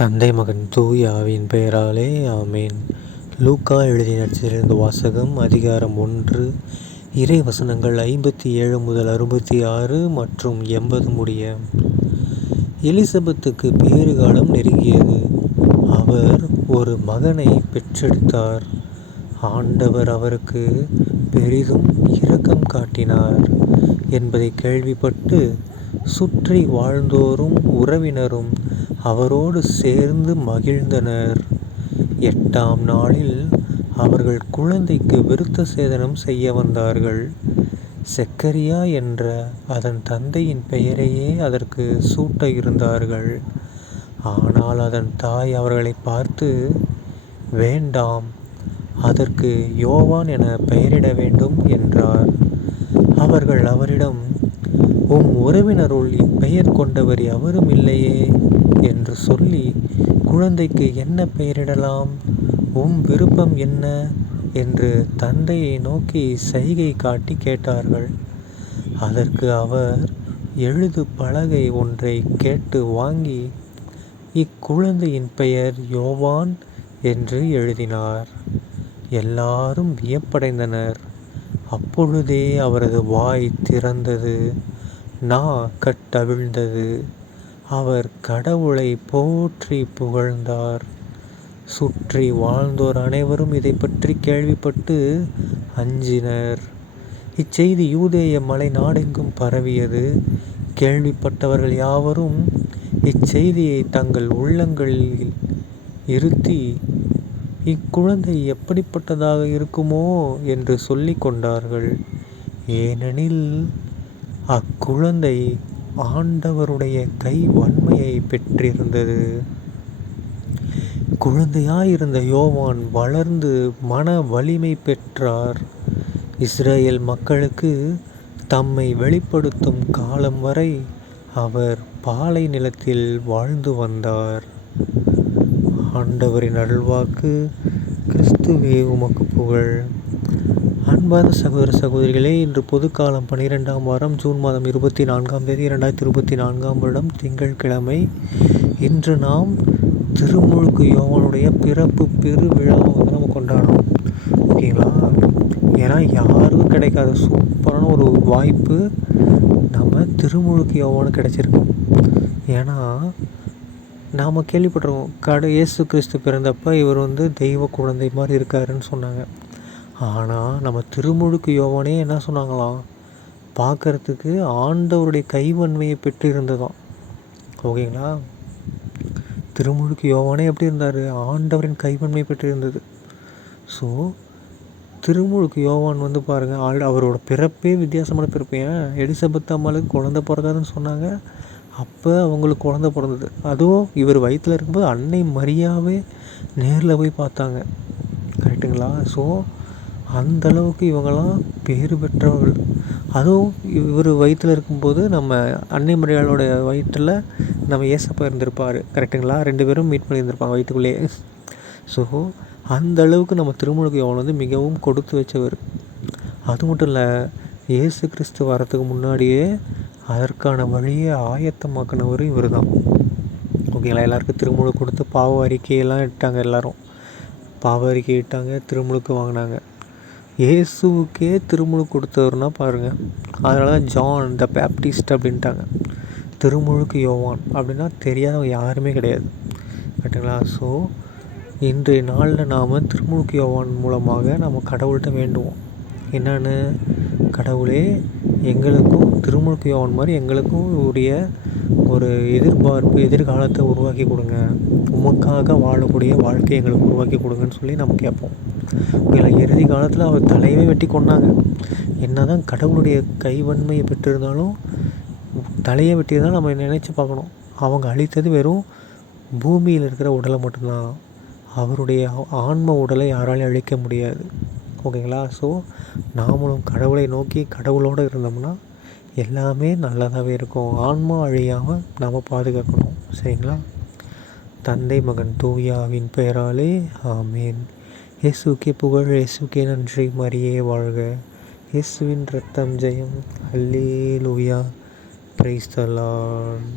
தந்தை மகன் தூய ஆவியின் பெயராலே ஆமேன். லூக்கா எழுதிய நற்செய்தியிலிருந்து வாசகம். அதிகாரம் 1, இறை வசனங்கள் 57 முதல் 66 மற்றும் 80 முடிய. எலிசபெத்துக்கு பேறுகாலம் நெருங்கியது. அவர் ஒரு மகனை பெற்றெடுத்தார். ஆண்டவர் அவருக்கு பெரிதும் இரக்கம் காட்டினார் என்பதை கேள்விப்பட்டு சுற்றி வாழ்ந்தோரும் உறவினரும் அவரோடு சேர்ந்து மகிழ்ந்தனர். 8ஆம் நாளில் அவர்கள் குழந்தைக்கு விருத்த சேதனம் செய்ய வந்தார்கள். செக்கரியா என்ற அதன் தந்தையின் பெயரையே அதற்கு சூட்ட இருந்தார்கள். ஆனால் அதன் தாய் அவர்களை பார்த்து, வேண்டாம், அதற்கு யோவான் என பெயரிட வேண்டும் என்றார். அவர்கள் அவரிடம், உம் உறவினருள் இப்பெயர் கொண்டவர் எவரும் இல்லையே என்று சொல்லி, குழந்தைக்கு என்ன பெயரிடலாம், உம் விருப்பம் என்ன என்று தந்தையை நோக்கி சைகை காட்டி கேட்டார்கள். அதற்கு அவர் எழுது பலகை ஒன்றை கேட்டு வாங்கி, இக்குழந்தையின் பெயர் யோவான் என்று எழுதினார். எல்லாரும் வியப்படைந்தனர். அப்பொழுதே அவரது வாய் திறந்தது, நா கட்டவிழ்ந்தது. அவர் கடவுளை போற்றி புகழ்ந்தார். சுற்றி வாழ்ந்தோர் அனைவரும் இதை பற்றி கேள்விப்பட்டு அஞ்சினர். இச்செய்தி யூதேய மலை நாடெங்கும் பரவியது. கேள்விப்பட்டவர்கள் யாவரும் இச்செய்தியை தங்கள் உள்ளங்களில் இருத்தி, இக்குழந்தை எப்படிப்பட்டதாக இருக்குமோ என்று சொல்லிக் கொண்டார்கள். ஏனெனில் அக்குழந்தை ஆண்டவருடைய கை வன்மையை பெற்றிருந்தது. குழந்தையாயிருந்த யோவான் வளர்ந்து மன வலிமை பெற்றார். இஸ்ரேல் மக்களுக்கு தம்மை வெளிப்படுத்தும் காலம் வரை அவர் பாலை நிலத்தில் வாழ்ந்து வந்தார். ஆண்டவரின் அருள்வாக்கு. கிறிஸ்துவே உமக்கு புகழ். அன்பார்ந்த சகோதர சகோதரிகளே, இன்று பொதுக்காலம் 12ஆம் வாரம் ஜூன் மாதம் 24ஆம் தேதி 2024ஆம் வருடம் திங்கட்கிழமை. இன்று நாம் திருமுழுக்கு யோவானுடைய பிறப்பு பெருவிழாவை நம்ம கொண்டாடுறோம். ஓகேங்களா? ஏன்னா யாருக்கும் கிடைக்காத சூப்பரான ஒரு வாய்ப்பு நம்ம திருமுழுக்கு யோவானுக்கு கிடைச்சிருக்கோம். ஏன்னா நாம் கேள்விப்பட்டிருக்கோம், இயேசு கிறிஸ்து பிறந்தப்போ இவர் தெய்வ குழந்தை மாதிரி இருக்காருன்னு சொன்னாங்க. ஆனால் நம்ம திருமுழுக்கு யோவானே என்ன சொன்னாங்களாம், பார்க்குறதுக்கு ஆண்டவருடைய கைவன்மையை பெற்று இருந்ததாம். ஓகேங்களா? திருமுழுக்கு யோவானே எப்படி இருந்தார், ஆண்டவரின் கைவன்மை பெற்று இருந்தது. ஸோ திருமுழுக்கு யோவான் பாருங்கள், அவரோட பிறப்பே வித்தியாசமான பிறப்பு. ஏன் எலிசபெத் அம்மாளுக்கு குழந்தை பிறக்காதுன்னு சொன்னாங்க, அப்போ அவங்களுக்கு குழந்தை பிறந்தது. அதுவும் இவர் வயிற்றில் இருக்கும்போது அன்னை மரியாவே நேரில் போய் பார்த்தாங்க. கரெக்டுங்களா? ஸோ அந்தளவுக்கு இவங்கெல்லாம் பேறு பெற்றவர்கள். அதுவும் இவர் வயிற்றில் இருக்கும்போது நம்ம அன்னை மரியாளோட வயிற்றில் நம்ம ஏசப்பா இருந்திருப்பார். கரெக்டுங்களா? 2 பேரும் மீட் பண்ணியிருந்திருப்பாங்க வயிற்றுக்குள்ளேயே. ஸோ அந்த அளவுக்கு நம்ம திருமுழுக்கு யோவான் மிகவும் கொடுத்து வச்சவர். அது மட்டும் இல்லை, இயேசு கிறிஸ்து வரத்துக்கு முன்னாடியே அதற்கான வழியை ஆயத்தமாக்கினவர் இவர் தான். ஓகேங்களா? எல்லாருக்கும் திருமுழுக்கு கொடுத்து பாவ அறிக்கையெல்லாம் இட்டாங்க. எல்லோரும் பாவ அறிக்கை இட்டாங்க, திருமுழுக்கு வாங்கினாங்க. இயேசுவுக்கே திருமுழுக்கு கொடுத்தவர்னா பாருங்கள். அதனால தான் ஜான் த பேப்டிஸ்ட் அப்படின்ட்டாங்க. திருமுழுக்கு யோவான் அப்படின்னா தெரியாதவங்க யாருமே கிடையாது. கரெக்டுங்களா? ஸோ இன்றைய நாளில் நாம் திருமுழுக்கு யோவான் மூலமாக நம்ம கடவுள்கிட்ட வேண்டுவோம். என்னென்னு, கடவுளே எங்களுக்கும் திருமுழுக்கு யோவான் மாதிரி எங்களுக்கும் உரிய ஒரு எதிர்பார்ப்பு, எதிர்காலத்தை உருவாக்கி கொடுங்க, உமக்காக வாழக்கூடிய வாழ்க்கையை எங்களுக்கு உருவாக்கி கொடுங்கன்னு சொல்லி நம்ம கேட்போம். இல்லை, இறுதி காலத்தில் அவர் தலையவே வெட்டி கொண்டாங்க. என்ன தான் கடவுளுடைய கைவன்மையை பெற்றிருந்தாலும் தலையை வெட்டியிருந்தாலும் நம்ம நினச்சி பார்க்கணும், அவங்க அழித்தது வெறும் பூமியில் இருக்கிற உடலை மட்டும்தான். அவருடைய ஆன்ம உடலை யாராலையும் அழிக்க முடியாது. ஓகேங்களா? ஸோ நாமளும் கடவுளை நோக்கி கடவுளோடு இருந்தோம்னா எல்லாமே நல்லதாகவே இருக்கும். ஆன்மா அழியாமல் நாம் பாதுகாக்கணும். சரிங்களா? தந்தை மகன் தூய ஆவியின் பெயராலே ஆமேன். இயேசுக்கே புகழ், இயேசுக்கே நன்றி, மரியே வாழ்க. இயேசுவின் இரத்தம் ஜெயம். அல்லேலூயா. Praise the Lord.